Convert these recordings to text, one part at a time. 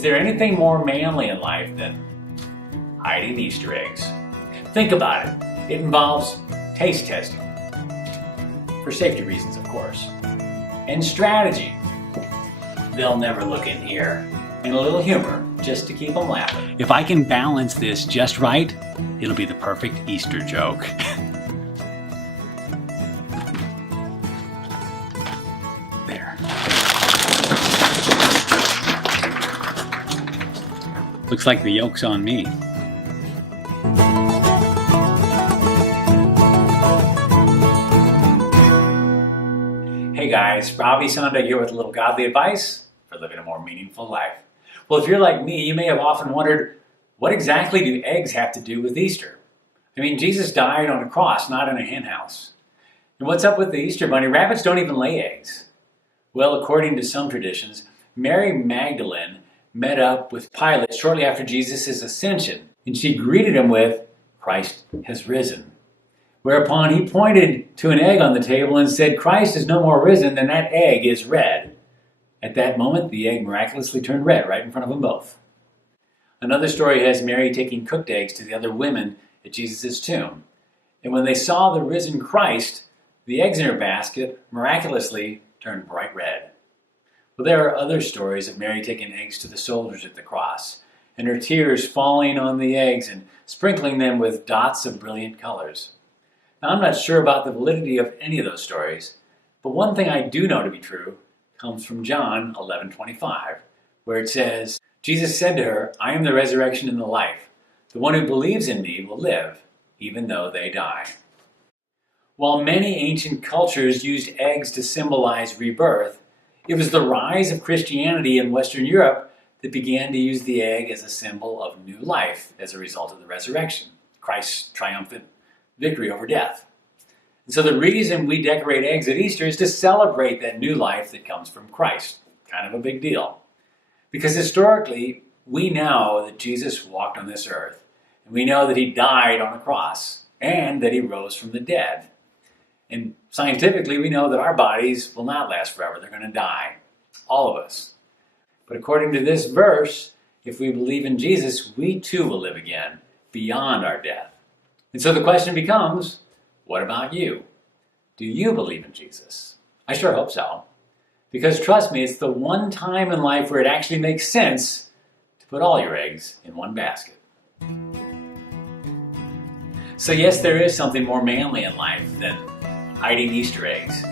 Is there anything more manly in life than hiding Easter eggs? Think about it. It involves taste testing, for safety reasons, of course, and strategy. They'll never look in here, and a little humor just to keep them laughing. If I can balance this just right, it'll be the perfect Easter joke. There. Looks like the yolk's on me. Hey guys, Robbie, Sondag here with a little godly advice for living a more meaningful life. Well, if you're like me, you may have often wondered, what exactly do eggs have to do with Easter? I mean, Jesus died on a cross, not in a hen house. And what's up with the Easter bunny? Rabbits don't even lay eggs. Well, according to some traditions, Mary Magdalene met up with Pilate shortly after Jesus' ascension, and she greeted him with, "Christ has risen." Whereupon he pointed to an egg on the table and said, "Christ is no more risen than that egg is red." At that moment, the egg miraculously turned red right in front of them both. Another story has Mary taking cooked eggs to the other women at Jesus' tomb. And when they saw the risen Christ, the eggs in her basket miraculously turned bright red. Well, there are other stories of Mary taking eggs to the soldiers at the cross, and her tears falling on the eggs and sprinkling them with dots of brilliant colors. Now, I'm not sure about the validity of any of those stories, but one thing I do know to be true comes from John 11:25, where it says, Jesus said to her, "I am the resurrection and the life. The one who believes in me will live, even though they die." While many ancient cultures used eggs to symbolize rebirth, it was the rise of Christianity in Western Europe that began to use the egg as a symbol of new life as a result of the resurrection, Christ's triumphant victory over death. And so the reason we decorate eggs at Easter is to celebrate that new life that comes from Christ. Kind of a big deal. Because historically, we know that Jesus walked on this earth, and we know that he died on a cross, and that he rose from the dead. And scientifically, we know that our bodies will not last forever. They're going to die. All of us. But according to this verse, if we believe in Jesus, we too will live again, beyond our death. And so the question becomes, what about you? Do you believe in Jesus? I sure hope so. Because trust me, it's the one time in life where it actually makes sense to put all your eggs in one basket. So yes, there is something more manly in life than hiding Easter eggs.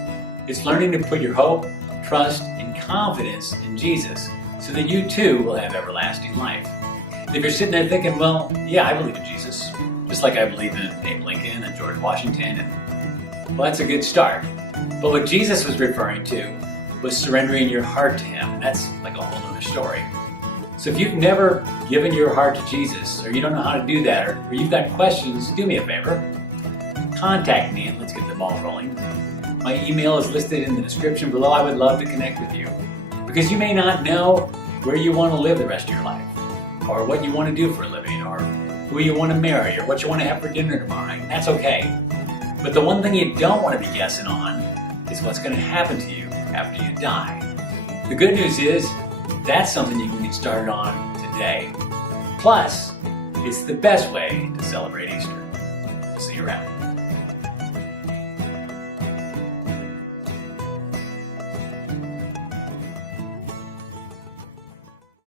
It's learning to put your hope, trust, and confidence in Jesus so that you too will have everlasting life. And if you're sitting there thinking, well, yeah, I believe in Jesus, just like I believe in Abe Lincoln and George Washington, and well, that's a good start. But what Jesus was referring to was surrendering your heart to him. And that's like a whole other story. So if you've never given your heart to Jesus, or you don't know how to do that, or you've got questions, do me a favor. Contact me and let's get the ball rolling. My email is listed in the description below. I would love to connect with you. Because you may not know where you want to live the rest of your life, or what you want to do for a living, or who you want to marry, or what you want to have for dinner tomorrow night. That's okay. But the one thing you don't want to be guessing on is what's going to happen to you after you die. The good news is that's something you can get started on today. Plus, it's the best way to celebrate Easter. See you around.